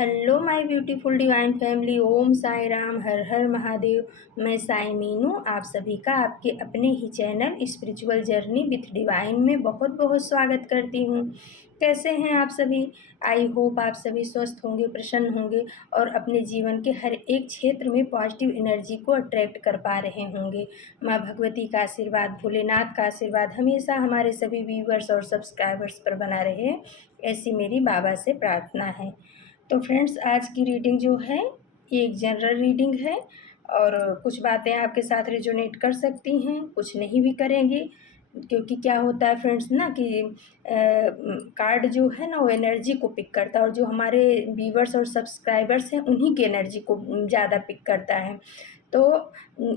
Hello my beautiful divine family. Om Sai Ram, Har Har Mahadev. मैं साई मीनू आप सभी का आपके अपने ही channel spiritual journey with divine में बहुत बहुत स्वागत करती हूँ। कैसे हैं आप सभी? आई होप आप सभी स्वस्थ होंगे, प्रसन्न होंगे और अपने जीवन के हर एक क्षेत्र में पॉजिटिव एनर्जी को अट्रैक्ट कर पा रहे होंगे। माँ भगवती का आशीर्वाद, भोलेनाथ का आशीर्वाद हमेशा हमारे सभी व्यूवर्स और सब्सक्राइबर्स पर बना रहे, ऐसी मेरी बाबा से प्रार्थना है। तो फ्रेंड्स, आज की रीडिंग जो है ये एक जनरल रीडिंग है और कुछ बातें आपके साथ रेजोनेट कर सकती हैं, कुछ नहीं भी करेंगी। क्योंकि क्या होता है फ्रेंड्स ना कि कार्ड जो है ना वो एनर्जी को पिक करता है और जो हमारे व्यूवर्स और सब्सक्राइबर्स हैं उन्हीं की एनर्जी को ज़्यादा पिक करता है। तो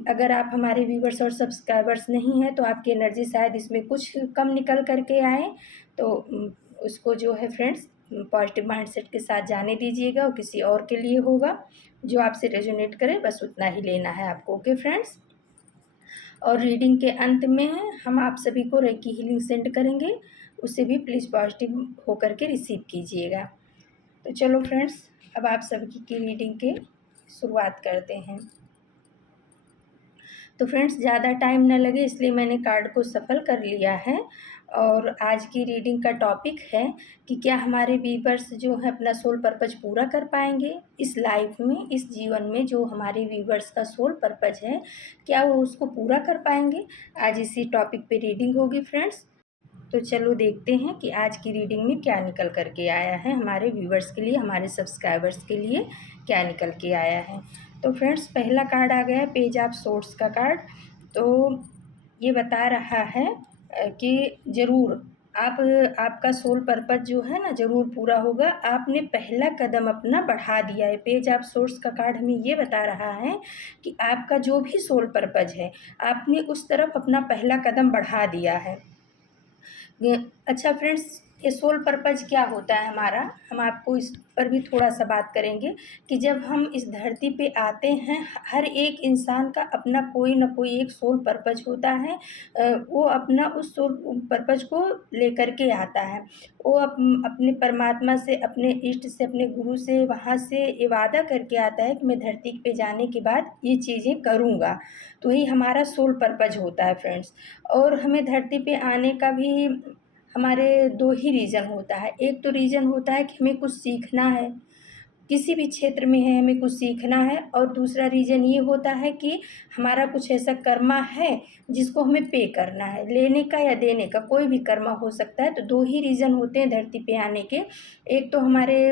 अगर आप हमारे व्यूवर्स और सब्सक्राइबर्स नहीं हैं तो आपकी एनर्जी शायद इसमें कुछ कम निकल करके आए, तो उसको जो है फ्रेंड्स पॉजिटिव माइंडसेट के साथ जाने दीजिएगा। और किसी और के लिए होगा जो आपसे रेजोनेट करे, बस उतना ही लेना है आपको। ओके फ्रेंड्स, और रीडिंग के अंत में हम आप सभी को रेकी हीलिंग सेंड करेंगे, उसे भी प्लीज़ पॉजिटिव होकर के रिसीव कीजिएगा। तो चलो फ्रेंड्स, अब आप सभी की रीडिंग के शुरुआत करते हैं। तो फ्रेंड्स, ज़्यादा टाइम न लगे इसलिए मैंने कार्ड को सफल कर लिया है। और आज की रीडिंग का टॉपिक है कि क्या हमारे व्यूवर्स जो है अपना सोल पर्पज पूरा कर पाएंगे इस लाइफ में, इस जीवन में। जो हमारे व्यूवर्स का सोल पर्पज है, क्या वो उसको पूरा कर पाएंगे? आज इसी टॉपिक पे रीडिंग होगी फ्रेंड्स। तो चलो देखते हैं कि आज की रीडिंग में क्या निकल करके आया है हमारे व्यूवर्स के लिए, हमारे सब्सक्राइबर्स के लिए क्या निकल के आया है। तो फ्रेंड्स, पहला कार्ड आ गया है पेज ऑफ सोर्ड्स का कार्ड। तो ये बता रहा है कि ज़रूर आपका सोल पर्पज जो है ना ज़रूर पूरा होगा। आपने पहला कदम अपना बढ़ा दिया है। पेज ऑफ सोर्ड्स का कार्ड हमें ये बता रहा है कि आपका जो भी सोल पर्पज है आपने उस तरफ अपना पहला कदम बढ़ा दिया है। अच्छा फ्रेंड्स, ये सोल पर्पज क्या होता है हमारा, हम आपको इस पर भी थोड़ा सा बात करेंगे कि जब हम इस धरती पे आते हैं, हर एक इंसान का अपना कोई ना कोई एक सोल पर्पज होता है। वो अपना उस सोल पर्पज को लेकर के आता है। वो अपने परमात्मा से, अपने इष्ट से, अपने गुरु से, वहाँ से ये वादा करके आता है कि मैं धरती पे जाने के बाद ये चीज़ें करूँगा। तो यही हमारा सोल पर्पज होता है फ्रेंड्स। और हमें धरती पे आने का भी हमारे दो ही रीज़न होता है। एक तो रीज़न होता है कि हमें कुछ सीखना है, किसी भी क्षेत्र में है हमें कुछ सीखना है। और दूसरा रीज़न ये होता है कि हमारा कुछ ऐसा कर्मा है जिसको हमें पे करना है, लेने का या देने का, कोई भी कर्मा हो सकता है। तो दो ही रीज़न होते हैं धरती पे आने के। एक तो हमारे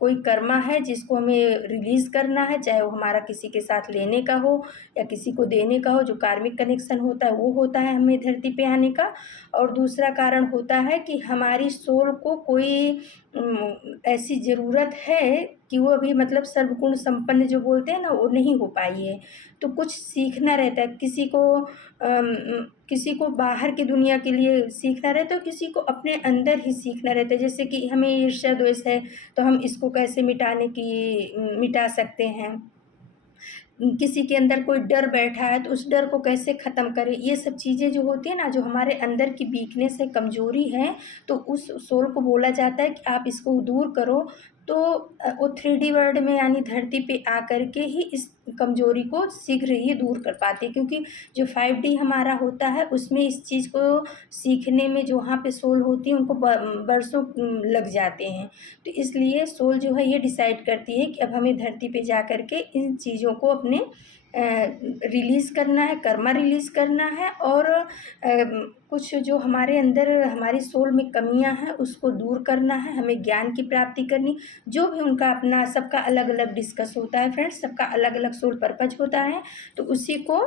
कोई कर्मा है जिसको हमें रिलीज़ करना है, चाहे वो हमारा किसी के साथ लेने का हो या किसी को देने का हो, जो कार्मिक कनेक्शन होता है वो होता है हमें धरती पे आने का। और दूसरा कारण होता है कि हमारी सोल को कोई ऐसी ज़रूरत है कि वो अभी मतलब सर्वगुण संपन्न जो बोलते हैं ना, वो नहीं हो पाई है। तो कुछ सीखना रहता है, किसी को बाहर की दुनिया के लिए सीखना रहता है, किसी को अपने अंदर ही सीखना रहता है। जैसे कि हमें ईर्ष्या द्वेष है तो हम इसको कैसे मिटा सकते हैं। किसी के अंदर कोई डर बैठा है तो उस डर को कैसे ख़त्म करें। ये सब चीज़ें जो होती हैं ना, जो हमारे अंदर की वीकनेस है, कमज़ोरी है, तो उस सोल को बोला जाता है कि आप इसको दूर करो। तो वो 3D वर्ल्ड में यानी धरती पे आकर के ही इस कमज़ोरी को शीघ्र ही दूर कर पाते हैं। क्योंकि जो 5D हमारा होता है उसमें इस चीज़ को सीखने में जो वहाँ पे सोल होती है उनको बरसों लग जाते हैं। तो इसलिए सोल जो है ये डिसाइड करती है कि अब हमें धरती पे जा कर के इन चीज़ों को अपने रिलीज़ करना है, कर्मा रिलीज़ करना है। और कुछ जो हमारे अंदर हमारी सोल में कमियां हैं उसको दूर करना है, हमें ज्ञान की प्राप्ति करनी। जो भी उनका अपना, सबका अलग अलग डिस्कस होता है फ्रेंड्स, सबका अलग अलग सोल पर्पज होता है। तो उसी को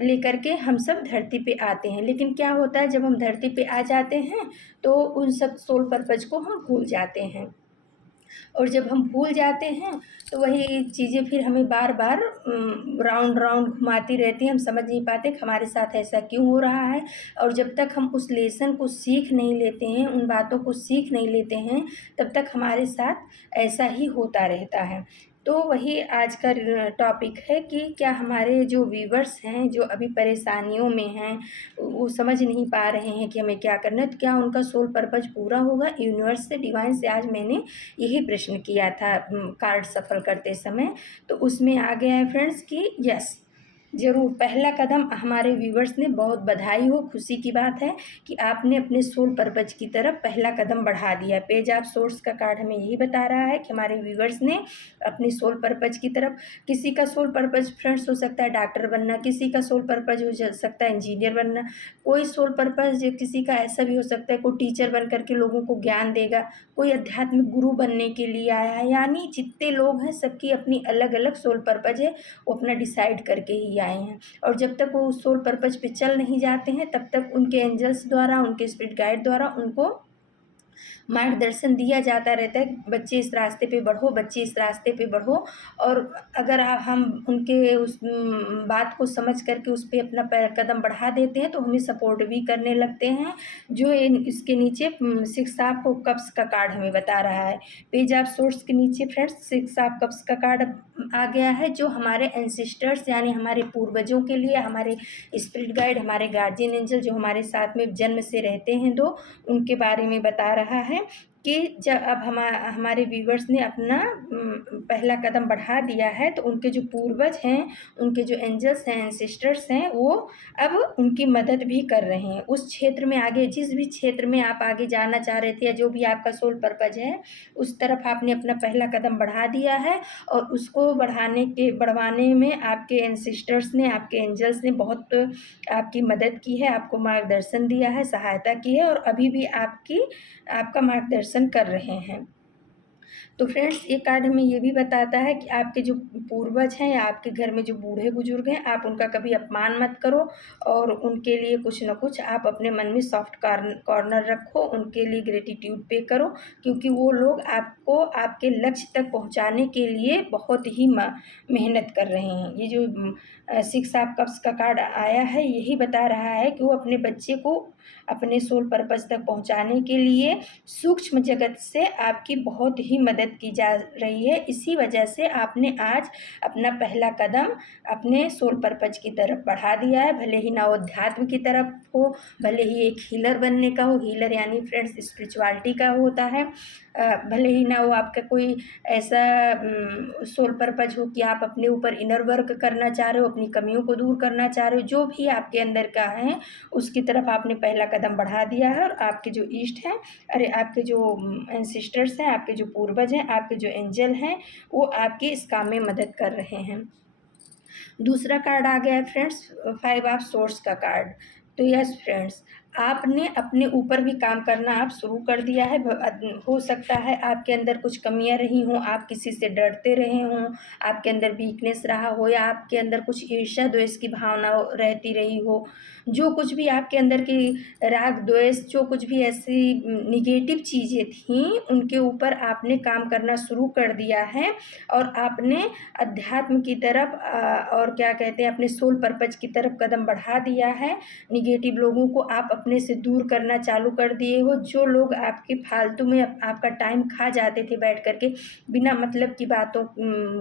लेकर के हम सब धरती पे आते हैं। लेकिन क्या होता है, जब हम धरती पे आ जाते हैं तो उन सब सोल पर्पज को हम भूल जाते हैं। और जब हम भूल जाते हैं तो वही चीज़ें फिर हमें बार बार राउंड राउंड घुमाती रहती हैं। हम समझ नहीं पाते कि हमारे साथ ऐसा क्यों हो रहा है। और जब तक हम उस लेसन को सीख नहीं लेते हैं, उन बातों को सीख नहीं लेते हैं, तब तक हमारे साथ ऐसा ही होता रहता है। तो वही आज का टॉपिक है कि क्या हमारे जो व्यूवर्स हैं जो अभी परेशानियों में हैं, वो समझ नहीं पा रहे हैं कि हमें क्या करना है, तो क्या उनका सोल पर्पज़ पूरा होगा? यूनिवर्स से, डिवाइन से आज मैंने यही प्रश्न किया था कार्ड सफल करते समय। तो उसमें आ गया है फ्रेंड्स कि यस, ज़रूर पहला कदम हमारे व्यूवर्स ने, बहुत बधाई हो, खुशी की बात है कि आपने अपने सोल पर्पज़ की तरफ पहला कदम बढ़ा दिया। पेज ऑफ सोर्स का कार्ड हमें यही बता रहा है कि हमारे व्यूवर्स ने अपने सोल पर्पज़ की तरफ, किसी का सोल पर्पज़ फ्रेंड्स हो सकता है डॉक्टर बनना, किसी का सोल पर्पज़ हो सकता है इंजीनियर बनना, कोई सोल पर्पज़ किसी का ऐसा भी हो सकता है कोई टीचर बन कर के लोगों को ज्ञान देगा, कोई आध्यात्मिक गुरु बनने के लिए आया है। यानी जितने लोग हैं सबकी अपनी अलग अलग सोल पर्पज़ है, वो अपना डिसाइड करके ही आए हैं। और जब तक वो उस सोल पर्पज़ पे चल नहीं जाते हैं तब तक उनके एंजल्स द्वारा, उनके स्पिरिट गाइड द्वारा उनको मार्गदर्शन दिया जाता रहता है, बच्चे इस रास्ते पे बढ़ो, बच्चे इस रास्ते पे बढ़ो। और अगर हम उनके उस बात को समझ करके उस पे अपना कदम बढ़ा देते हैं तो हमें सपोर्ट भी करने लगते हैं। जो इसके नीचे 6 ऑफ कप्स का कार्ड हमें बता रहा है। पेज ऑफ सोर्स के नीचे फ्रेंड्स 6 ऑफ कप्स का कार्ड आ गया है, जो हमारे एंसेस्टर्स यानी हमारे पूर्वजों के लिए, हमारे स्पिरिट गाइड, हमारे गार्जियन एंजल जो हमारे साथ में जन्म से रहते हैं दो, उनके बारे में बता रहा है कि जब अब हमारे व्यूवर्स ने अपना पहला कदम बढ़ा दिया है तो उनके जो पूर्वज हैं, उनके जो एंजल्स हैं, एंसेस्टर्स हैं, वो अब उनकी मदद भी कर रहे हैं उस क्षेत्र में आगे, जिस भी क्षेत्र में आप आगे जाना चाह रहे थे या जो भी आपका सोल पर्पज है, उस तरफ आपने अपना पहला कदम बढ़ा दिया है। और उसको बढ़वाने में आपके एंसेस्टर्स ने, आपके एंजल्स ने बहुत आपकी मदद की है, आपको मार्गदर्शन दिया है, सहायता की है और अभी भी आपका मार्गदर्शन कर रहे हैं। तो फ्रेंड्स ये कार्ड हमें ये भी बताता है कि आपके जो पूर्वज हैं या आपके घर में जो बूढ़े बुजुर्ग हैं, आप उनका कभी अपमान मत करो और उनके लिए कुछ न कुछ आप अपने मन में सॉफ्ट कॉर्नर रखो, उनके लिए ग्रेटिट्यूड पे करो, क्योंकि वो लोग आपको आपके लक्ष्य तक पहुंचाने के लिए बहुत ही मेहनत कर रहे हैं। ये जो 6 ऑफ कप्स का कार्ड आया है यही बता रहा है कि वो अपने बच्चे को अपने सोल पर्पस तक पहुंचाने के लिए सूक्ष्म जगत से आपकी बहुत ही मदद की जा रही है। इसी वजह से आपने आज अपना पहला कदम अपने सोल पर्पज की तरफ बढ़ा दिया है। भले ही ना वो अध्यात्म की तरफ हो, भले ही एक हीलर बनने का हो, हीलर यानी फ्रेंड्स स्पिरिचुअलिटी का होता है, भले ही ना वो आपका कोई ऐसा सोल पर्पज हो कि आप अपने ऊपर इनर वर्क करना चाह रहे हो, अपनी कमियों को दूर करना चाह रहे हो, जो भी आपके अंदर का है उसकी तरफ आपने पहला कदम बढ़ा दिया है। और आपके जो ईस्ट हैं, अरे आपके जो एंसेस्टर्स हैं, आपके जो पूर्वज हैं, आपके जो एंजल हैं, वो आपकी इस काम में मदद कर रहे हैं। दूसरा कार्ड आ गया है फ्रेंड्स 5 ऑफ सोर्स का कार्ड। तो यस फ्रेंड्स, आपने अपने ऊपर भी काम करना आप शुरू कर दिया है। हो सकता है आपके अंदर कुछ कमियां रही हों, आप किसी से डरते रहे हों, आपके अंदर वीकनेस रहा हो या आपके अंदर कुछ ईर्ष्या द्वेष की भावना रहती रही हो, जो कुछ भी आपके अंदर की राग द्वेष, जो कुछ भी ऐसी निगेटिव चीज़ें थीं, उनके ऊपर आपने काम करना शुरू कर दिया है और आपने अध्यात्म की तरफ और क्या कहते हैं अपने सोल पर्पज की तरफ कदम बढ़ा दिया है। निगेटिव लोगों को आप अपने से दूर करना चालू कर दिए हो। जो लोग आपके फालतू में आपका टाइम खा जाते थे बैठ करके, बिना मतलब की बातों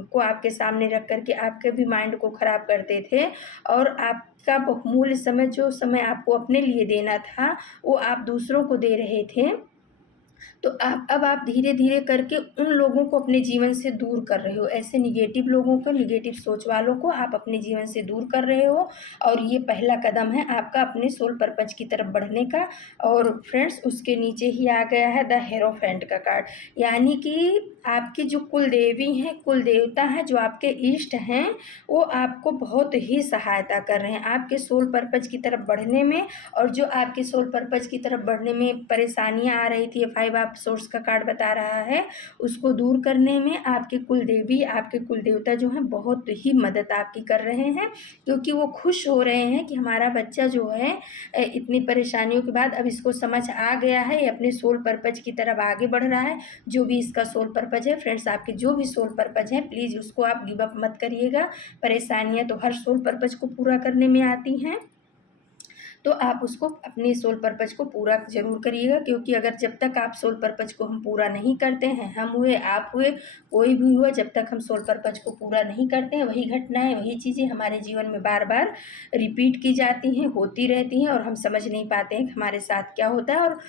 को आपके सामने रख करके आपके भी माइंड को ख़राब करते थे और आपका बहुमूल्य समय, जो समय आपको अपने लिए देना था, वो आप दूसरों को दे रहे थे। तो अब आप धीरे धीरे करके उन लोगों को अपने जीवन से दूर कर रहे हो। ऐसे निगेटिव लोगों को, निगेटिव सोच वालों को आप अपने जीवन से दूर कर रहे हो और ये पहला कदम है आपका अपने सोल पर्पज की तरफ बढ़ने का। और फ्रेंड्स उसके नीचे ही आ गया है द हेरोफेंट का कार्ड, यानी कि आपकी जो कुल देवी हैं, कुल देवता हैं, जो आपके इष्ट हैं, वो आपको बहुत ही सहायता कर रहे हैं आपके सोल पर्पज की तरफ बढ़ने में। और जो आपके सोल पर्पज की तरफ बढ़ने में परेशानियां आ रही थी, 5 ऑफ सोर्स का कार्ड बता रहा है, उसको दूर करने में आपके कुल देवी, आपके कुल देवता जो हैं बहुत ही मदद आपकी कर रहे हैं, क्योंकि वो खुश हो रहे हैं कि हमारा बच्चा जो है इतनी परेशानियों के बाद अब इसको समझ आ गया है, ये अपने सोल पर्पज की तरफ आगे बढ़ रहा है। जो भी इसका सोल पर्पज है फ्रेंड्स, आपके जो भी सोल पर्पज है, प्लीज़ उसको आप गिव अप मत करिएगा। परेशानियाँ तो हर सोल पर्पज को पूरा करने में आती हैं। तो आप उसको अपने सोल पर्पज़ को पूरा ज़रूर करिएगा, क्योंकि अगर जब तक आप सोल पर्पज़ को हम पूरा नहीं करते हैं, हम हुए, आप हुए, कोई भी हुआ, जब तक हम सोल पर्पज़ को पूरा नहीं करते हैं, वही घटनाएँ, वही चीज़ें हमारे जीवन में बार बार रिपीट की जाती हैं, होती रहती हैं, और हम समझ नहीं पाते हैं कि हमारे साथ क्या होता है। और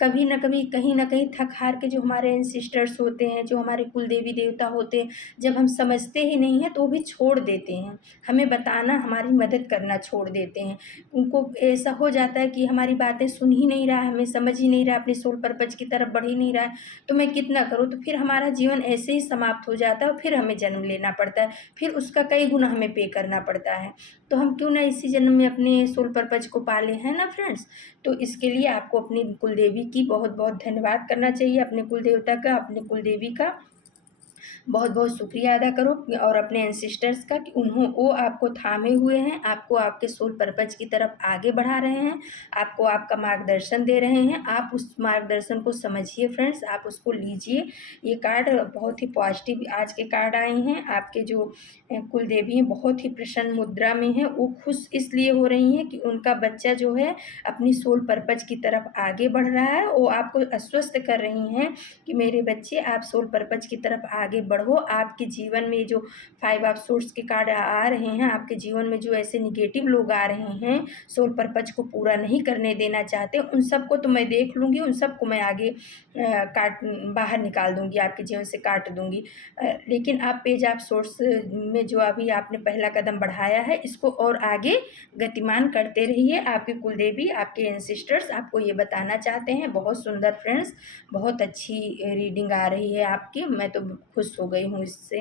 कभी न कभी, कहीं न कहीं थक हार के जो हमारे एंसेस्टर्स होते हैं, जो हमारे कुल देवी देवता होते हैं, जब हम समझते ही नहीं हैं तो वो भी छोड़ देते हैं, हमें बताना, हमारी मदद करना छोड़ देते हैं। उनको ऐसा हो जाता है कि हमारी बातें सुन ही नहीं रहा है, हमें समझ ही नहीं रहा है, अपने सोल पर्पज़ की तरफ बढ़ ही नहीं रहा है, तो मैं कितना करूँ? तो फिर हमारा जीवन ऐसे ही समाप्त हो जाता है और फिर हमें जन्म लेना पड़ता है, फिर उसका कई गुना हमें पे करना पड़ता है। तो हम क्यों ना इसी जन्म में अपने सोल पर्पज़ को पा लें, है ना फ्रेंड्स? तो इसके लिए आपको अपनी कुलदेवी की बहुत-बहुत धन्यवाद करना चाहिए, अपने कुल देवता का, अपनी कुलदेवी का बहुत बहुत शुक्रिया अदा करो, और अपने एंसेस्टर्स का, कि वो आपको थामे हुए हैं, आपको आपके सोल पर्पज़ की तरफ आगे बढ़ा रहे हैं, आपको आपका मार्गदर्शन दे रहे हैं। आप उस मार्गदर्शन को समझिए फ्रेंड्स, आप उसको लीजिए। ये कार्ड बहुत ही पॉजिटिव आज के कार्ड आए हैं। आपके जो कुल देवी हैं बहुत ही प्रसन्न मुद्रा में हैं, वो खुश इसलिए हो रही हैं कि उनका बच्चा जो है अपनी सोल पर्पज़ की तरफ आगे बढ़ रहा है। वो आपको आश्वस्त कर रही हैं कि मेरे बच्चे, आप सोल पर्पज़ की तरफ आगे बढ़ो। आपके जीवन में जो 5 ऑफ सोर्स के कार्ड आ रहे हैं, आपके जीवन में जो ऐसे नेगेटिव लोग आ रहे हैं, सोल पर्पज़ को पूरा नहीं करने देना चाहते, उन सबको तो मैं देख लूँगी, उन सबको मैं आगे काट बाहर निकाल दूँगी, आपके जीवन से काट दूँगी। लेकिन आप पेज ऑफ सोर्स में जो अभी आपने पहला कदम बढ़ाया है, इसको और आगे गतिमान करते रहिए। आपकी कुलदेवी, आपके एंसेस्टर्स आपको ये बताना चाहते हैं। बहुत सुंदर फ्रेंड्स, बहुत अच्छी रीडिंग आ रही है आपकी। मैं तो खुश हो गई हूँ इससे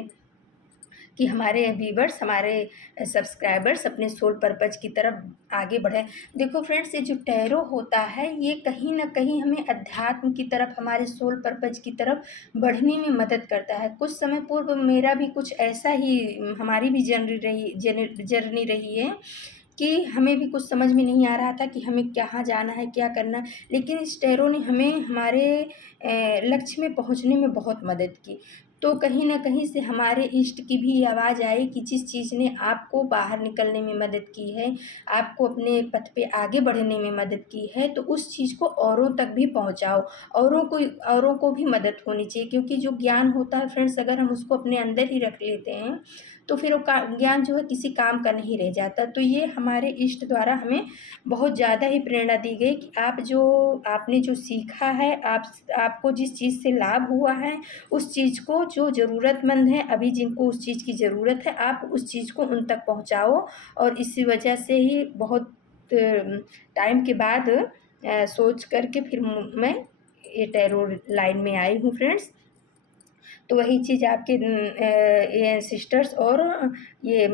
कि हमारे व्यूवर्स, हमारे सब्सक्राइबर्स अपने सोल पर्पज़ की तरफ आगे बढ़ें। देखो फ्रेंड्स, ये जो टैरो होता है, ये कहीं न कहीं हमें अध्यात्म की तरफ, हमारे सोल पर्पज़ की तरफ बढ़ने में मदद करता है। कुछ समय पूर्व मेरा भी कुछ ऐसा ही, हमारी भी जर्नी रही है कि हमें भी कुछ समझ में नहीं आ रहा था कि हमें कहाँ जाना है, क्या करना है। लेकिन इस टैरो ने हमें हमारे लक्ष्य में पहुँचने में बहुत मदद की। तो कहीं न कहीं से हमारे इष्ट की भी आवाज़ आई कि जिस चीज़ ने आपको बाहर निकलने में मदद की है, आपको अपने पथ पे आगे बढ़ने में मदद की है, तो उस चीज़ को औरों तक भी पहुँचाओ। औरों को भी मदद होनी चाहिए, क्योंकि जो ज्ञान होता है फ्रेंड्स, अगर हम उसको अपने अंदर ही रख लेते हैं, तो फिर वो ज्ञान जो है किसी काम का नहीं रह जाता। तो ये हमारे इष्ट द्वारा हमें बहुत ज़्यादा ही प्रेरणा दी गई कि आपने जो सीखा है, आपको जिस चीज़ से लाभ हुआ है, उस चीज़ को, जो ज़रूरतमंद है अभी, जिनको उस चीज़ की ज़रूरत है, आप उस चीज़ को उन तक पहुँचाओ। और इसी वजह से ही बहुत टाइम के बाद सोच कर के फिर मैं ये टैरो लाइन में आई हूँ फ्रेंड्स। तो वही चीज़ आपके ये सिस्टर्स और ये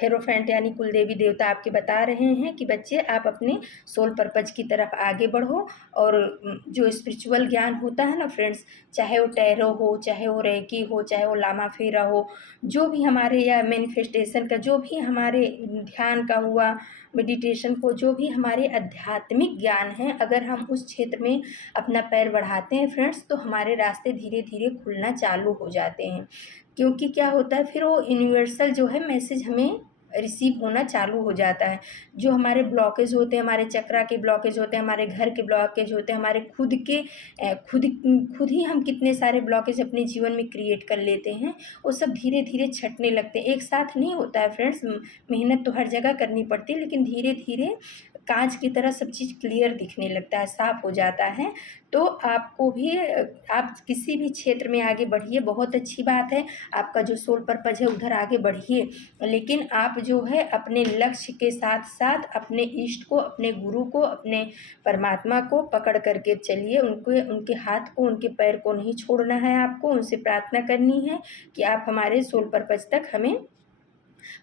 हेरोफेंट यानी कुलदेवी देवता आपके बता रहे हैं कि बच्चे, आप अपने सोल पर्पज़ की तरफ आगे बढ़ो। और जो स्पिरिचुअल ज्ञान होता है ना फ्रेंड्स, चाहे वो टैरो हो, चाहे वो रेकी हो, चाहे वो लामा फेरा हो, जो भी हमारे, या मैनिफेस्टेशन का, जो भी हमारे ध्यान का हुआ, मेडिटेशन को, जो भी हमारे आध्यात्मिक ज्ञान है, अगर हम उस क्षेत्र में अपना पैर बढ़ाते हैं फ्रेंड्स, तो हमारे रास्ते धीरे धीरे खुलना चालू हो जाते हैं। क्योंकि क्या होता है, फिर वो यूनिवर्सल जो है मैसेज हमें रिसीव होना चालू हो जाता है। जो हमारे ब्लॉकेज होते हैं, हमारे चक्रा के ब्लॉकेज होते हैं, हमारे घर के ब्लॉकेज होते हैं, हमारे खुद के खुद ही हम कितने सारे ब्लॉकेज अपने जीवन में क्रिएट कर लेते हैं, वो सब धीरे धीरे छँटने लगते हैं। एक साथ नहीं होता है फ्रेंड्स, मेहनत तो हर जगह करनी पड़ती है, लेकिन धीरे धीरे कांच की तरह सब चीज़ क्लियर दिखने लगता है, साफ हो जाता है। तो आपको भी, आप किसी भी क्षेत्र में आगे बढ़िए, बहुत अच्छी बात है। आपका जो सोल पर्पज़ है उधर आगे बढ़िए, लेकिन आप जो है अपने लक्ष्य के साथ साथ अपने इष्ट को, अपने गुरु को, अपने परमात्मा को पकड़ करके चलिए। उनके हाथ को, उनके पैर को नहीं छोड़ना है आपको। उनसे प्रार्थना करनी है कि आप हमारे सोल पर्पज़ तक हमें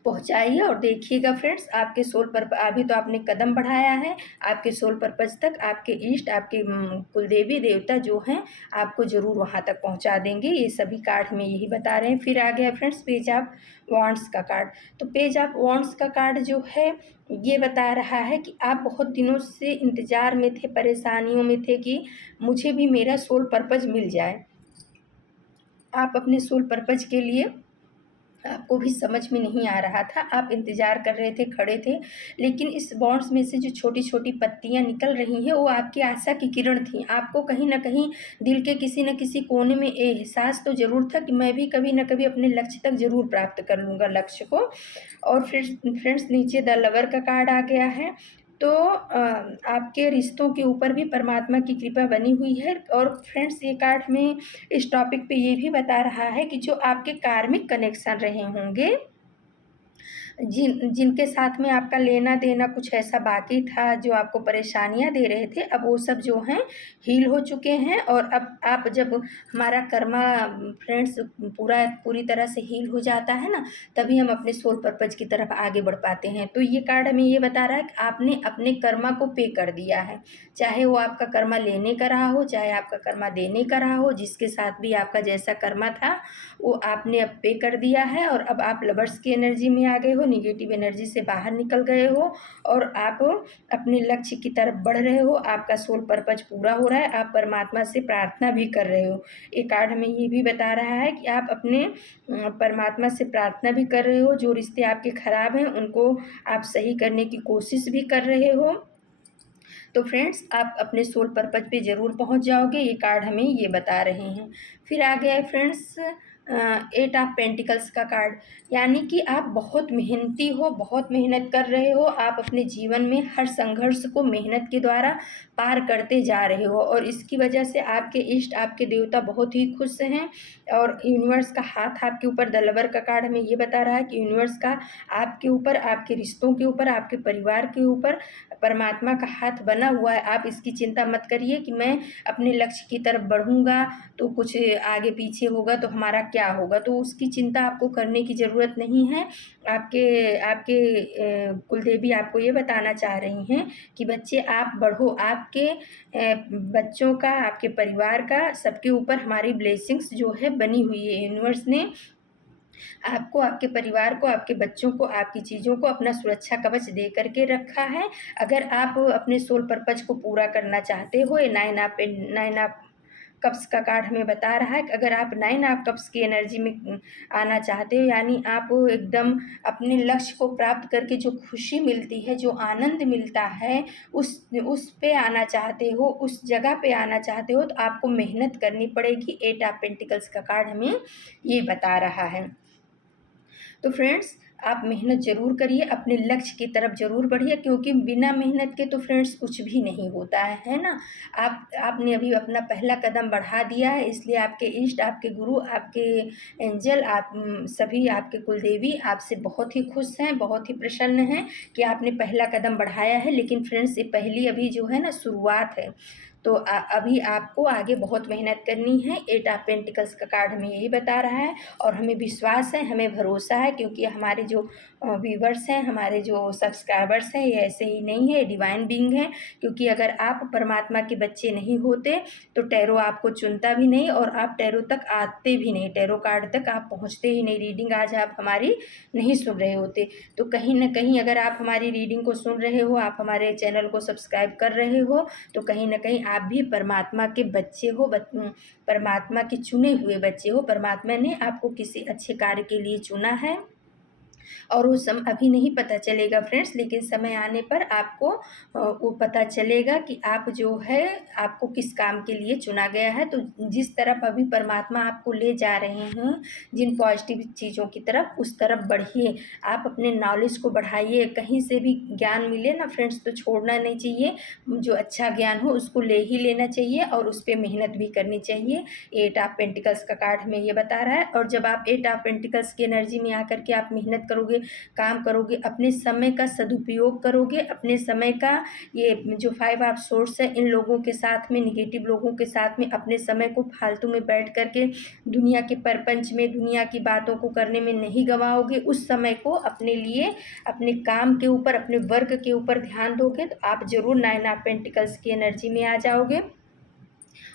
पहुँचाइए। और देखिएगा फ्रेंड्स, आपके सोल पर, अभी तो आपने कदम बढ़ाया है, आपके सोल पर्पज़ तक आपके इष्ट, आपके कुलदेवी देवता जो हैं, आपको ज़रूर वहाँ तक पहुँचा देंगे। ये सभी कार्ड में यही बता रहे हैं। फिर आ गया फ्रेंड्स पेज ऑफ वांड्स का कार्ड। तो पेज ऑफ वांड्स का कार्ड जो है, ये बता रहा है कि आप बहुत दिनों से इंतज़ार में थे, परेशानियों में थे कि मुझे भी मेरा सोल पर्पज़ मिल जाए। आप अपने सोल पर्पज़ के लिए आपको भी समझ में नहीं आ रहा था, आप इंतज़ार कर रहे थे, खड़े थे, लेकिन इस बॉन्ड्स में से जो छोटी-छोटी पत्तियाँ निकल रही हैं, वो आपकी आशा की किरण थीं। आपको कहीं न कहीं दिल के किसी न किसी कोने में एहसास तो ज़रूर था कि मैं भी कभी न कभी अपने लक्ष्य तक ज़रूर प्राप्त कर लूँगा लक्ष्य को। और फिर फ्रेंड्स नीचे द लवर का कार्ड आ गया है। तो आपके रिश्तों के ऊपर भी परमात्मा की कृपा बनी हुई है। और फ्रेंड्स ये कार्ड में इस टॉपिक पे ये भी बता रहा है कि जो आपके कार्मिक कनेक्शन रहे होंगे, जिनके साथ में आपका लेना-देना कुछ ऐसा बाकी था, जो आपको परेशानियाँ दे रहे थे, अब वो सब जो हैं हील हो चुके हैं। और अब आप जब हमारा कर्मा फ्रेंड्स पूरी तरह से हील हो जाता है ना, तभी हम अपने सोल पर्पज़ की तरफ आगे बढ़ पाते हैं। तो ये कार्ड हमें ये बता रहा है कि आपने अपने कर्मा को पे कर दिया है। चाहे वो आपका कर्मा लेने का रहा हो, चाहे आपका कर्मा देने का रहा हो, जिसके साथ भी आपका जैसा कर्मा था, वो आपने अब पे कर दिया है। और अब आप लवर्स की एनर्जी में आ गए हो, नेगेटिव एनर्जी से बाहर निकल गए हो और आप अपने लक्ष्य की तरफ बढ़ रहे हो। आपका सोल पर्पज़ पूरा हो रहा है, आप परमात्मा से प्रार्थना भी कर रहे हो। ये कार्ड हमें ये भी बता रहा है कि आप अपने परमात्मा से प्रार्थना भी कर रहे हो, जो रिश्ते आपके खराब हैं उनको आप सही करने की कोशिश भी कर रहे हो। तो फ्रेंड्स आप अपने सोल पर्पज़ पे ज़रूर पहुंच जाओगे, ये कार्ड हमें ये बता रहे हैं। फिर आ गया है फ्रेंड्स 8 ऑफ पेंटिकल्स का कार्ड, यानी कि आप बहुत मेहनती हो, बहुत मेहनत कर रहे हो, आप अपने जीवन में हर संघर्ष को मेहनत के द्वारा पार करते जा रहे हो। और इसकी वजह से आपके इष्ट, आपके देवता बहुत ही खुश हैं। और यूनिवर्स का हाथ आपके ऊपर, द लवर का कार्ड हमें ये बता रहा है कि यूनिवर्स का आपके ऊपर, आपके रिश्तों के ऊपर, आपके परिवार के ऊपर परमात्मा का हाथ बना हुआ है। आप इसकी चिंता मत करिए कि मैं अपने लक्ष्य की तरफ बढ़ूँगा तो कुछ आगे पीछे होगा तो हमारा क्या होगा, तो उसकी चिंता आपको करने की ज़रूरत नहीं है। आपके आपके कुलदेवी आपको ये बताना चाह रही हैं कि बच्चे आप बढ़ो, आपके बच्चों का, आपके परिवार का, सबके ऊपर हमारी ब्लेसिंग्स जो है बनी हुई है। यूनिवर्स ने आपको, आपके परिवार को, आपके बच्चों को, आपकी चीज़ों को अपना सुरक्षा कवच दे कर के रखा है। अगर आप अपने सोल पर्पज़ को पूरा करना चाहते हो, ये नाइन ऑफ कप्स का कार्ड हमें बता रहा है कि अगर आप 9 ऑफ कप्स की एनर्जी में आना चाहते हो, यानी आप एकदम अपने लक्ष्य को प्राप्त करके जो खुशी मिलती है, जो आनंद मिलता है, उस पे आना चाहते हो, उस जगह पे आना चाहते हो, तो आपको मेहनत करनी पड़ेगी। 8 ऑफ पेंटिकल्स का कार्ड हमें ये बता रहा है। तो फ्रेंड्स आप मेहनत ज़रूर करिए, अपने लक्ष्य की तरफ ज़रूर बढ़िए, क्योंकि बिना मेहनत के तो फ्रेंड्स कुछ भी नहीं होता है ना? आपने अभी अपना पहला कदम बढ़ा दिया है, इसलिए आपके इष्ट, आपके गुरु, आपके एंजल, सभी आपके कुलदेवी आपसे बहुत ही खुश हैं, बहुत ही प्रसन्न हैं कि आपने पहला कदम बढ़ाया है। लेकिन फ्रेंड्स ये पहली अभी जो है ना शुरुआत है, तो अभी आपको आगे बहुत मेहनत करनी है। 8 ऑफ पेंटिकल्स का कार्ड हमें यही बता रहा है। और हमें विश्वास है, हमें भरोसा है, क्योंकि हमारे जो व्यूवर्स हैं, हमारे जो सब्सक्राइबर्स हैं, ये ऐसे ही नहीं है, डिवाइन बीइंग है। क्योंकि अगर आप परमात्मा के बच्चे नहीं होते तो टैरो आपको चुनता भी नहीं और आप टैरो तक आते भी नहीं, टैरो कार्ड तक आप पहुंचते ही नहीं। रीडिंग आज आप हमारी नहीं सुन रहे होते। तो कहीं ना कहीं अगर आप हमारी रीडिंग को सुन रहे हो, आप हमारे चैनल को सब्सक्राइब कर रहे हो, तो कहीं ना कहीं आप भी परमात्मा के बच्चे हो, परमात्मा के चुने हुए बच्चे हो। परमात्मा ने आपको किसी अच्छे कार्य के लिए चुना है और वो अभी नहीं पता चलेगा फ्रेंड्स, लेकिन समय आने पर आपको वो पता चलेगा कि आप जो है, आपको किस काम के लिए चुना गया है। तो जिस तरफ अभी परमात्मा आपको ले जा रहे हैं, जिन पॉजिटिव चीज़ों की तरफ, उस तरफ बढ़िए। आप अपने नॉलेज को बढ़ाइए, कहीं से भी ज्ञान मिले ना फ्रेंड्स तो छोड़ना नहीं चाहिए। जो अच्छा ज्ञान हो उसको ले ही लेना चाहिए और उस पर मेहनत भी करनी चाहिए। 8 ऑफ पेंटिकल्स का कार्ड हमें ये बता रहा है। और जब आप 8 ऑफ पेंटिकल्स की एनर्जी में आकर के आप मेहनत करोगे, काम करोगे, अपने समय का सदुपयोग करोगे, अपने समय का ये जो 5 ऑफ सोर्स है, इन लोगों के साथ में, नेगेटिव लोगों के साथ में अपने समय को फालतू में बैठ करके दुनिया के प्रपंच में, दुनिया की बातों को करने में नहीं गंवाओगे। उस समय को अपने लिए, अपने काम के ऊपर, अपने वर्क के ऊपर ध्यान दोगे, तो आप ज़रूर 9 ऑफ पेंटिकल्स की एनर्जी में आ जाओगे।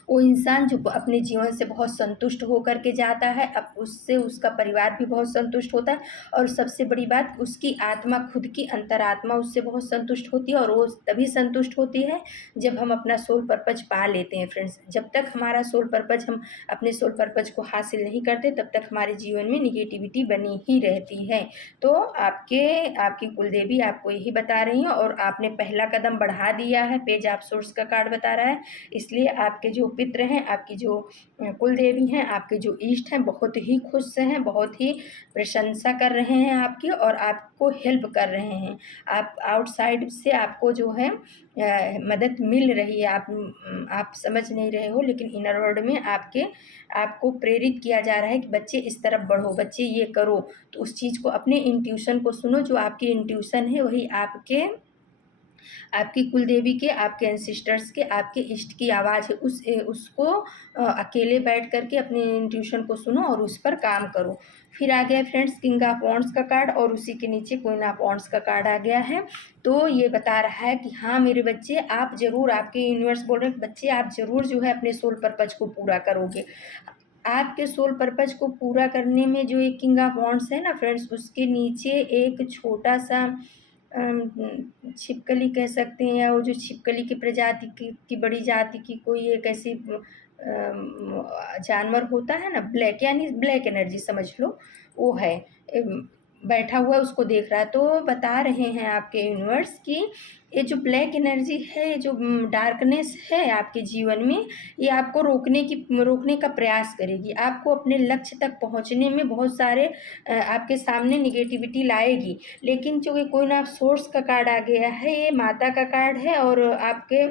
वो इंसान जो अपने जीवन से बहुत संतुष्ट होकर के जाता है, अब उससे उसका परिवार भी बहुत संतुष्ट होता है, और सबसे बड़ी बात उसकी आत्मा, खुद की अंतरात्मा उससे बहुत संतुष्ट होती है, और वो तभी संतुष्ट होती है जब हम अपना सोल पर्पज पा लेते हैं फ्रेंड्स। जब तक हमारा सोल पर्पज, हम अपने सोल पर्पज को हासिल नहीं करते, तब तक हमारे जीवन में निगेटिविटी बनी ही रहती है। तो आपकी कुलदेवी आपको यही बता रही हैं, और आपने पहला कदम बढ़ा दिया है। पेज ऑफ सोर्स का कार्ड बता रहा है, इसलिए आपके जो पित्र हैं, आपकी जो कुलदेवी हैं, आपके जो इष्ट हैं, बहुत ही खुश हैं, बहुत ही प्रशंसा कर रहे हैं आपकी, और आपको हेल्प कर रहे हैं। आप आउटसाइड से आपको जो है मदद मिल रही है, आप समझ नहीं रहे हो, लेकिन इनर वर्ल्ड में आपको प्रेरित किया जा रहा है कि बच्चे इस तरफ बढ़ो, बच्चे ये करो। तो उस चीज़ को, अपने इंट्यूशन को सुनो, जो आपकी इंट्यूशन है वही आपकी कुलदेवी के, आपके एंसिस्टर्स के, आपके इष्ट की आवाज़ है। उसको अकेले बैठ करके अपने इंट्यूशन को सुनो और उस पर काम करो। फिर आ गया फ्रेंड्स किंग ऑफ वॉन्ड्स का कार्ड, और उसी के नीचे क्वीन ऑफ वॉन्ड्स का कार्ड आ गया है। तो ये बता रहा है कि हाँ मेरे बच्चे, आप ज़रूर, आपके यूनिवर्स बोल रहे हैं बच्चे आप ज़रूर जो है अपने सोल पर्पज को पूरा करोगे। आपके सोल पर्पज को पूरा करने में जो एक किंग ऑफ वॉन्ड्स है ना फ्रेंड्स, उसके नीचे एक छोटा सा छिपकली कह सकते हैं, या वो जो छिपकली की प्रजाति की बड़ी जाति की कोई एक ऐसी जानवर होता है ना, ब्लैक, यानी ब्लैक एनर्जी समझ लो, वो है बैठा हुआ, उसको देख रहा है। तो बता रहे हैं आपके यूनिवर्स की ये जो ब्लैक एनर्जी है, ये जो डार्कनेस है आपके जीवन में, ये आपको रोकने का प्रयास करेगी। आपको अपने लक्ष्य तक पहुंचने में बहुत सारे आपके सामने निगेटिविटी लाएगी। लेकिन जो ये क्वीन ऑफ सोर्स का कार्ड आ गया है, ये माता का कार्ड है, और आपके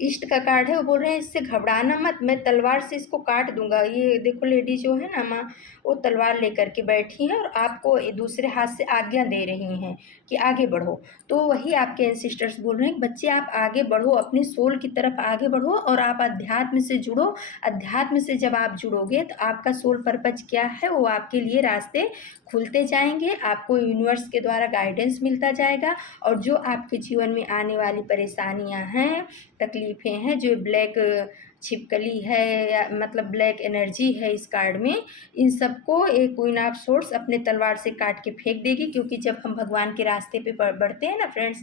ईस्ट का कार्ड है। वो बोल रहे हैं इससे घबराना मत, मैं तलवार से इसको काट दूंगा। ये देखो लेडी जो है ना माँ, वो तलवार लेकर के बैठी हैं, और आपको दूसरे हाथ से आज्ञा दे रही हैं कि आगे बढ़ो। तो वही आपके एंसिस्टर्स बोल रहे हैं कि बच्चे आप आगे बढ़ो, अपने सोल की तरफ आगे बढ़ो, और आप अध्यात्म से जुड़ो। अध्यात्म से जब आप जुड़ोगे तो आपका सोल पर्पज क्या है वो आपके लिए रास्ते खुलते जाएंगे, आपको यूनिवर्स के द्वारा गाइडेंस मिलता जाएगा। और जो आपके जीवन में आने वाली परेशानियां हैं, तकलीफ़ें हैं, जो ब्लैक छिपकली है, या मतलब ब्लैक एनर्जी है इस कार्ड में, इन सबको एक क्वीन ऑफ सोर्स अपने तलवार से काट के फेंक देगी। क्योंकि जब हम भगवान के रास्ते पे बढ़ते हैं ना फ्रेंड्स,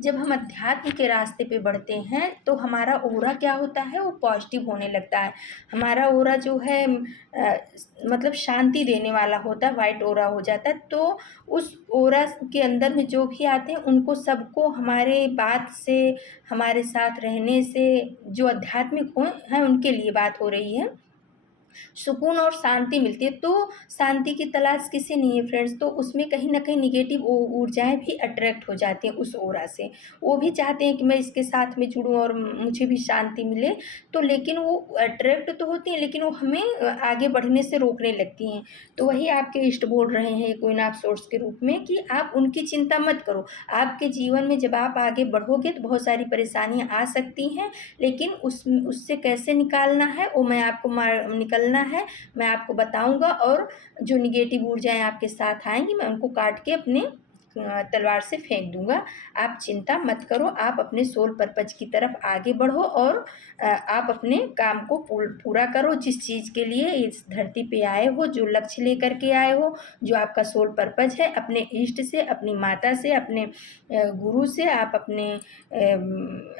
जब हम अध्यात्म के रास्ते पे बढ़ते हैं, तो हमारा ऑरा क्या होता है, वो पॉजिटिव होने लगता है। हमारा ऑरा जो है मतलब शांति देने वाला होता है, वाइट ऑरा हो जाता है। तो उस ऑरा के अंदर में जो भी आते हैं, उनको सबको हमारे बात से, हमारे साथ रहने से, जो आध्यात्मिक हैं उनके लिए बात हो रही है, सुकून और शांति मिलती है। तो शांति की तलाश किसे नहीं है फ्रेंड्स, तो उसमें कहीं ना कहीं निगेटिव ऊर्जाएं भी अट्रैक्ट हो जाती हैं उस ओरा से। वो भी चाहते हैं कि मैं इसके साथ में जुड़ूं और मुझे भी शांति मिले। तो लेकिन वो अट्रैक्ट तो होती हैं, लेकिन वो हमें आगे बढ़ने से रोकने लगती हैं। तो वही आपके इष्ट बोल रहे हैं क्वीन ऑफ सोर्स के रूप में कि आप उनकी चिंता मत करो। आपके जीवन में जब आप आगे बढ़ोगे तो बहुत सारी परेशानियां आ सकती हैं, लेकिन उससे कैसे निकालना है वो मैं आपको निकलना है, मैं आपको बताऊंगा। और जो निगेटिव ऊर्जाएं आपके साथ आएंगी, मैं उनको काट के अपने तलवार से फेंक दूंगा। आप चिंता मत करो, आप अपने सोल पर्पज की तरफ आगे बढ़ो, और आप अपने काम को पूरा करो। जिस चीज़ के लिए इस धरती पे आए हो, जो लक्ष्य लेकर के आए हो, जो आपका सोल पर्पज है, अपने इष्ट से, अपनी माता से, अपने गुरु से, आप अपने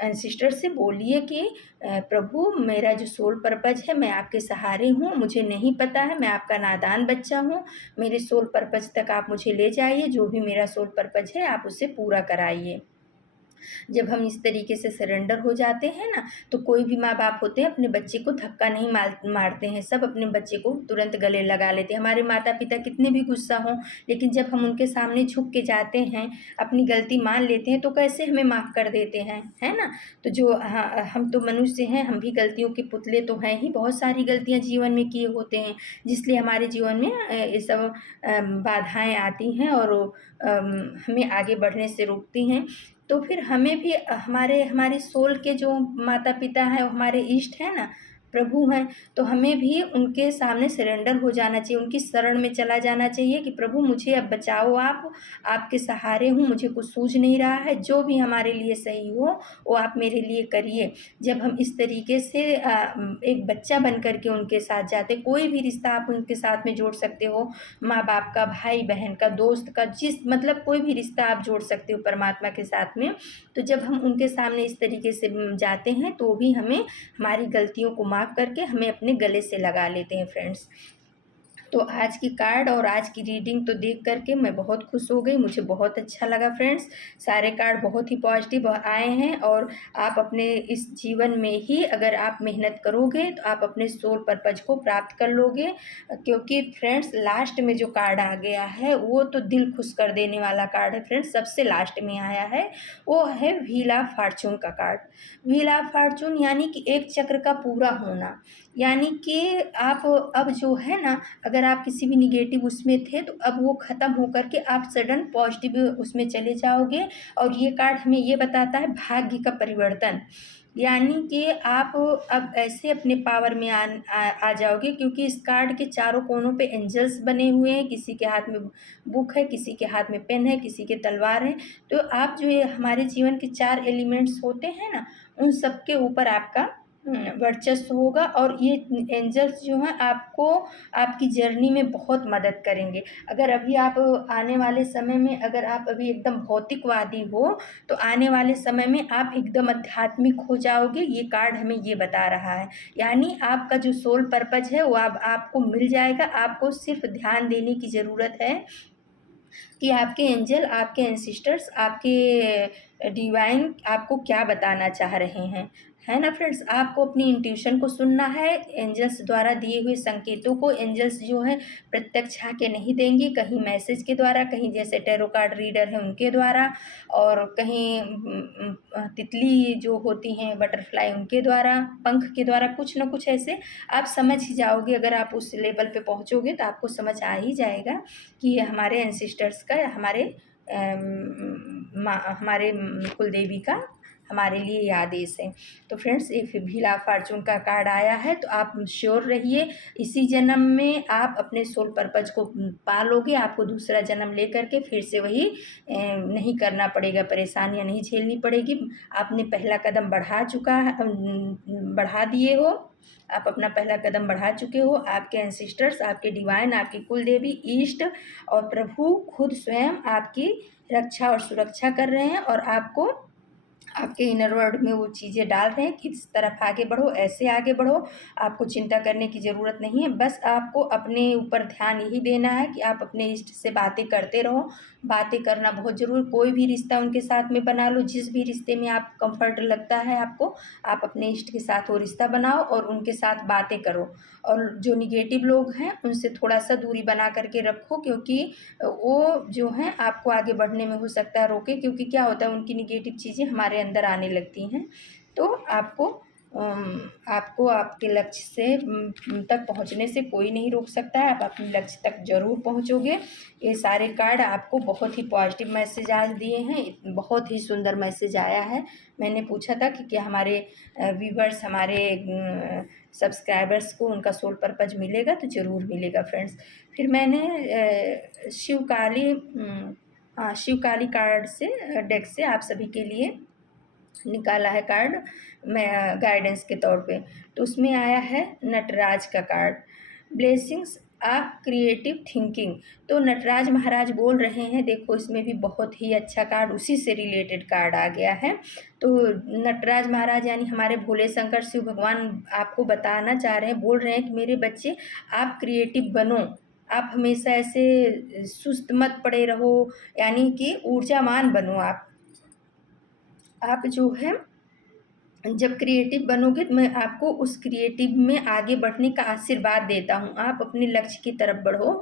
एंसिस्टर से बोलिए कि प्रभु मेरा जो सोल पर्पज है, मैं आपके सहारे हूँ, मुझे नहीं पता है, मैं आपका नादान बच्चा हूँ, मेरे सोल पर्पज तक आप मुझे ले जाइए, जो भी मेरा सोल पर्पज है आप उसे पूरा कराइए। जब हम इस तरीके से सरेंडर हो जाते हैं ना, तो कोई भी माँ बाप होते हैं अपने बच्चे को धक्का नहीं मारते हैं, सब अपने बच्चे को तुरंत गले लगा लेते हैं। हमारे माता पिता कितने भी गुस्सा हों, लेकिन जब हम उनके सामने झुक के जाते हैं, अपनी गलती मान लेते हैं, तो कैसे हमें माफ़ कर देते हैं, है ना। तो जो हम तो मनुष्य हैं, हम भी गलतियों के पुतले तो हैं ही, बहुत सारी गलतियाँ जीवन में किए होते हैं, जिसलिए हमारे जीवन में ये सब बाधाएं आती हैं, और हमें आगे बढ़ने से रोकती हैं। तो फिर हमें भी हमारे सोल के जो माता पिता हैं, हमारे इष्ट हैं ना, प्रभु हैं, तो हमें भी उनके सामने सरेंडर हो जाना चाहिए, उनकी शरण में चला जाना चाहिए कि प्रभु मुझे अब बचाओ, आप आपके सहारे हूँ, मुझे कुछ सूझ नहीं रहा है, जो भी हमारे लिए सही हो वो आप मेरे लिए करिए। जब हम इस तरीके से एक बच्चा बन कर के उनके साथ जाते, कोई भी रिश्ता आप उनके साथ में जोड़ सकते हो, माँ बाप का, भाई बहन का, दोस्त का, जिस मतलब कोई भी रिश्ता आप जोड़ सकते हो परमात्मा के साथ में। तो जब हम उनके सामने इस तरीके से जाते हैं तो भी हमें हमारी गलतियों को माफ़ करके हमें अपने गले से लगा लेते हैं फ्रेंड्स। तो आज की कार्ड और आज की रीडिंग तो देख करके मैं बहुत खुश हो गई, मुझे बहुत अच्छा लगा फ्रेंड्स। सारे कार्ड बहुत ही पॉजिटिव आए हैं और आप अपने इस जीवन में ही अगर आप मेहनत करोगे तो आप अपने सोल पर्पज को प्राप्त कर लोगे। क्योंकि फ्रेंड्स लास्ट में जो कार्ड आ गया है वो तो दिल खुश कर देने वाला कार्ड है फ्रेंड्स, सबसे लास्ट में आया है वो है व्हील ऑफ फॉर्चून का कार्ड। व्हील ऑफ फॉर्चून यानी कि एक चक्र का पूरा होना, यानी कि आप अब जो है ना, अगर आप किसी भी निगेटिव उसमें थे तो अब वो ख़त्म हो कर के आप सडन पॉजिटिव उसमें चले जाओगे। और ये कार्ड हमें ये बताता है भाग्य का परिवर्तन, यानी कि आप अब ऐसे अपने पावर में आ जाओगे, क्योंकि इस कार्ड के चारों कोनों पे एंजल्स बने हुए हैं, किसी के हाथ में बुक है, किसी के हाथ में पेन है, किसी के तलवार है। तो आप जो ये हमारे जीवन के 4 एलिमेंट्स होते हैं ना, उन सब के ऊपर आपका वर्चस्व होगा। और ये एंजल्स जो हैं आपको आपकी जर्नी में बहुत मदद करेंगे। अगर अभी आप आने वाले समय में अगर आप अभी एकदम भौतिकवादी हो तो आने वाले समय में आप एकदम आध्यात्मिक हो जाओगे, ये कार्ड हमें ये बता रहा है। यानी आपका जो सोल पर्पज है वो अब आपको मिल जाएगा, आपको सिर्फ ध्यान देने की ज़रूरत है कि आपके एंजल, आपके एंसिस्टर्स, आपके डिवाइन आपको क्या बताना चाह रहे हैं, है ना फ्रेंड्स। आपको अपनी इंट्यूशन को सुनना है, एंजल्स द्वारा दिए हुए संकेतों को एंजल्स जो है प्रत्यक्ष आके नहीं देंगी, कहीं मैसेज के द्वारा, कहीं जैसे टैरो कार्ड रीडर है उनके द्वारा, और कहीं तितली जो होती हैं बटरफ्लाई उनके द्वारा, पंख के द्वारा, कुछ ना कुछ ऐसे आप समझ ही जाओगे। अगर आप उस लेवल पे पहुँचोगे तो आपको समझ आ ही जाएगा कि ये हमारे एंसिस्टर्स का, हमारे हमारे कुलदेवी का हमारे लिए ये आदेश है। तो फ्रेंड्स ये व्हील ऑफ फॉर्चून का कार्ड आया है, तो आप श्योर रहिए इसी जन्म में आप अपने सोल पर्पज को पालोगे, आपको दूसरा जन्म लेकर के फिर से वही नहीं करना पड़ेगा, परेशानियां नहीं झेलनी पड़ेगी। आपने पहला कदम बढ़ा दिए हो, आप अपना पहला कदम बढ़ा चुके हो। आपके एंसिस्टर्स, आपके डिवाइन, आपकी कुलदेवी, ईष्ट और प्रभु खुद स्वयं आपकी रक्षा और सुरक्षा कर रहे हैं और आपको आपके इनर वर्ल्ड में वो चीज़ें डाल रहे हैं कि इस तरफ आगे बढ़ो, ऐसे आगे बढ़ो। आपको चिंता करने की ज़रूरत नहीं है, बस आपको अपने ऊपर ध्यान यही देना है कि आप अपने इष्ट से बातें करते रहो। बातें करना बहुत ज़रूरी, कोई भी रिश्ता उनके साथ में बना लो, जिस भी रिश्ते में आप कंफर्ट लगता है आपको, आप अपने इष्ट के साथ वो रिश्ता बनाओ और उनके साथ बातें करो। और जो निगेटिव लोग हैं उनसे थोड़ा सा दूरी बना करके रखो, क्योंकि वो जो हैं आपको आगे बढ़ने में हो सकता है रोके, क्योंकि क्या होता है उनकी निगेटिव चीज़ें हमारे अंदर आने लगती हैं। तो आपको आपके लक्ष्य से तक पहुंचने से कोई नहीं रोक सकता है, आप अपने लक्ष्य तक ज़रूर पहुंचोगे। ये सारे कार्ड आपको बहुत ही पॉजिटिव मैसेज आज दिए हैं, बहुत ही सुंदर मैसेज आया है। मैंने पूछा था कि क्या हमारे व्यूवर्स, हमारे सब्सक्राइबर्स को उनका सोल पर्पज मिलेगा, तो ज़रूर मिलेगा फ्रेंड्स। फिर मैंने शिव काली कार्ड से डेक से आप सभी के लिए निकाला है कार्ड, मैं गाइडेंस के तौर पे। तो उसमें आया है नटराज का card, blessings of creative thinking. तो नटराज महाराज बोल रहे हैं, देखो इसमें भी बहुत ही अच्छा कार्ड उसी से रिलेटेड कार्ड आ गया है। तो नटराज महाराज यानी हमारे भोले शंकर शिव भगवान आपको बताना चाह रहे हैं, बोल रहे हैं कि मेरे बच्चे आप क्रिएटिव बनो, आप हमेशा ऐसे सुस्त मत पड़े रहो, यानी कि ऊर्जावान बनो। आप जो है जब क्रिएटिव बनोगे तो मैं आपको उस क्रिएटिव में आगे बढ़ने का आशीर्वाद देता हूँ, आप अपने लक्ष्य की तरफ बढ़ो,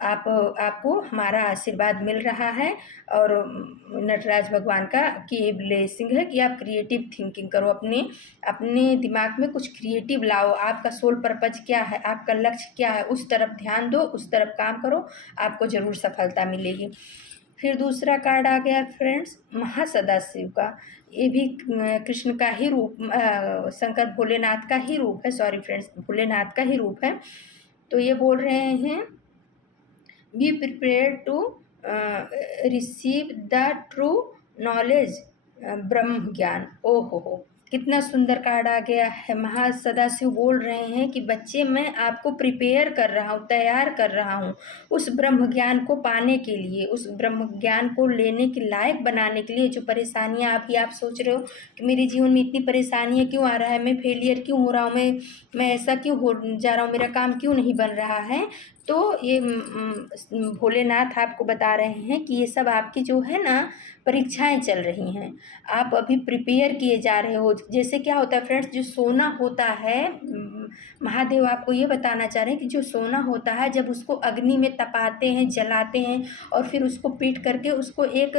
आपको हमारा आशीर्वाद मिल रहा है। और नटराज भगवान का कि ये ब्लेसिंग है कि आप क्रिएटिव थिंकिंग करो, अपने अपने दिमाग में कुछ क्रिएटिव लाओ। आपका सोल पर्पज क्या है, आपका लक्ष्य क्या है, उस तरफ ध्यान दो, उस तरफ काम करो, आपको ज़रूर सफलता मिलेगी। फिर दूसरा कार्ड आ गया फ्रेंड्स महासदाशिव का। ये भी कृष्ण का ही रूप, शंकर भोलेनाथ का ही रूप है, सॉरी फ्रेंड्स, भोलेनाथ का ही रूप है। तो ये बोल रहे हैं be prepare to receive the true knowledge, brahma gyan. ओ हो, कितना सुंदर कार्ड आ गया है। महासदाशिव बोल रहे हैं कि बच्चे मैं आपको प्रिपेयर कर रहा हूँ, तैयार कर रहा हूँ उस ब्रह्म ज्ञान को पाने के लिए, उस ब्रह्म ज्ञान को लेने के लायक बनाने के लिए। जो परेशानियाँ अभी आप सोच रहे हो कि मेरे जीवन में इतनी परेशानियाँ क्यों आ रहा है, मैं फेलियर क्यों हो रहा हूँ, मैं ऐसा क्यों हो जा रहा हूँ, मेरा काम क्यों नहीं बन रहा है, तो ये भोलेनाथ आपको बता रहे हैं कि ये सब आपकी जो है ना परीक्षाएं चल रही हैं, आप अभी प्रिपेयर किए जा रहे हो। जैसे क्या होता है फ्रेंड्स, जो सोना होता है, महादेव आपको ये बताना चाह रहे हैं कि जो सोना होता है जब उसको अग्नि में तपाते हैं, जलाते हैं और फिर उसको पीट करके उसको एक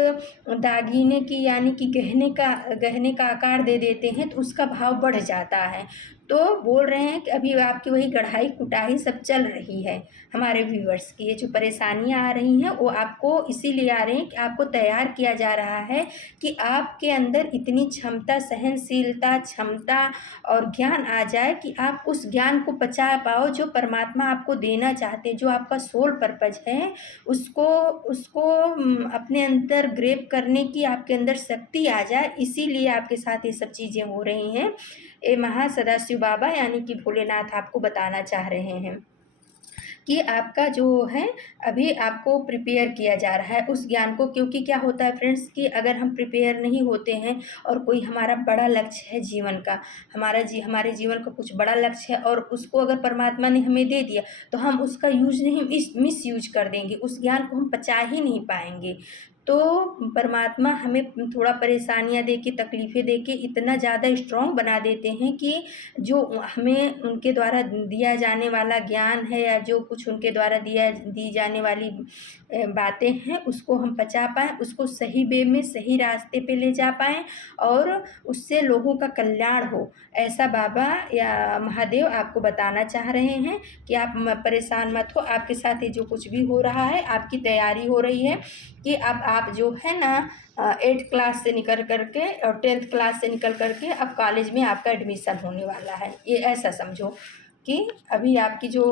दागीने की यानी कि गहने का आकार दे देते हैं तो उसका भाव बढ़ जाता है। तो बोल रहे हैं कि अभी आपकी वही कढ़ाई कुटाई सब चल रही है। हमारे व्यूवर्स की ये जो परेशानियां आ रही हैं वो आपको इसीलिए आ रही हैं कि आपको तैयार किया जा रहा है कि आपके अंदर इतनी क्षमता, सहनशीलता, क्षमता और ज्ञान आ जाए कि आप उस ज्ञान को पचा पाओ जो परमात्मा आपको देना चाहते हैं, जो आपका सोल पर्पज है उसको उसको अपने अंदर ग्रैब करने की आपके अंदर शक्ति आ जाए। इसीलिए आपके साथ ये सब चीज़ें हो रही हैं। ये महासदाशिव बाबा यानी कि भोलेनाथ आपको बताना चाह रहे हैं कि आपका जो है अभी आपको प्रिपेयर किया जा रहा है उस ज्ञान को। क्योंकि क्या होता है फ्रेंड्स कि अगर हम प्रिपेयर नहीं होते हैं और कोई हमारा बड़ा लक्ष्य है जीवन का, हमारे जीवन का कुछ बड़ा लक्ष्य है और उसको अगर परमात्मा ने हमें दे दिया तो हम उसका यूज नहीं, मिस यूज कर देंगे, उस ज्ञान को हम पचा ही नहीं पाएंगे। तो परमात्मा हमें थोड़ा परेशानियां दे के, तकलीफ़ें दे के इतना ज़्यादा स्ट्रॉन्ग बना देते हैं कि जो हमें उनके द्वारा दिया जाने वाला ज्ञान है या जो कुछ उनके द्वारा दी जाने वाली बातें हैं उसको हम पचा पाएँ, उसको सही वे में, सही रास्ते पे ले जा पाएँ और उससे लोगों का कल्याण हो। ऐसा बाबा या महादेव आपको बताना चाह रहे हैं कि आप परेशान मत हो। आपके साथ ये जो कुछ भी हो रहा है आपकी तैयारी हो रही है कि अब आप जो है ना 8th क्लास से निकल करके और 10th क्लास से निकल करके अब कॉलेज में आपका एडमिशन होने वाला है। ये ऐसा समझो कि अभी आपकी जो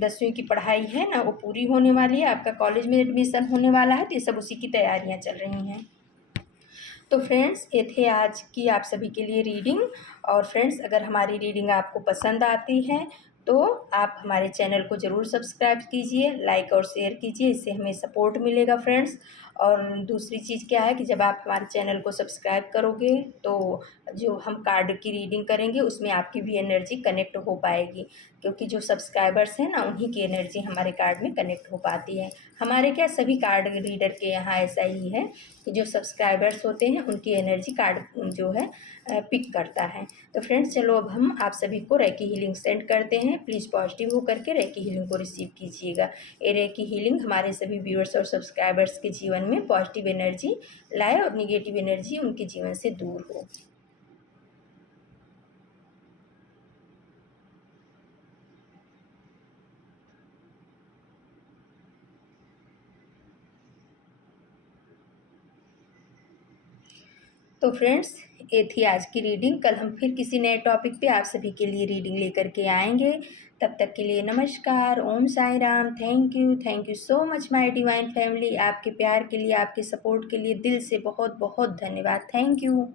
10वीं की पढ़ाई है ना वो पूरी होने वाली है, आपका कॉलेज में एडमिशन होने वाला है, तो ये सब उसी की तैयारियां चल रही हैं। तो फ्रेंड्स ये थे आज की आप सभी के लिए रीडिंग। और फ्रेंड्स अगर हमारी रीडिंग आपको पसंद आती है तो आप हमारे चैनल को ज़रूर सब्सक्राइब कीजिए, लाइक और शेयर कीजिए, इससे हमें सपोर्ट मिलेगा फ्रेंड्स। और दूसरी चीज़ क्या है कि जब आप हमारे चैनल को सब्सक्राइब करोगे तो जो हम कार्ड की रीडिंग करेंगे उसमें आपकी भी एनर्जी कनेक्ट हो पाएगी, क्योंकि जो सब्सक्राइबर्स हैं ना उन्हीं की एनर्जी हमारे कार्ड में कनेक्ट हो पाती है। हमारे क्या सभी कार्ड रीडर के यहाँ ऐसा ही है कि जो सब्सक्राइबर्स होते हैं उनकी एनर्जी कार्ड जो है पिक करता है। तो फ्रेंड्स चलो अब हम आप सभी को रेकी हीलिंग सेंड करते हैं। प्लीज़ पॉजिटिव होकर के रेकी हीलिंग को रिसीव कीजिएगा। ये रेकी हीलिंग हमारे सभी व्यूअर्स और सब्सक्राइबर्स के जीवन में पॉजिटिव एनर्जी लाए और निगेटिव एनर्जी उनके जीवन से दूर हो। तो फ्रेंड्स ये थी आज की रीडिंग। कल हम फिर किसी नए टॉपिक पे आप सभी के लिए रीडिंग लेकर के आएंगे। तब तक के लिए नमस्कार, Om Sai Ram. Thank you so much my divine family. आपके प्यार के लिए, आपके सपोर्ट के लिए दिल से बहुत बहुत धन्यवाद। Thank you.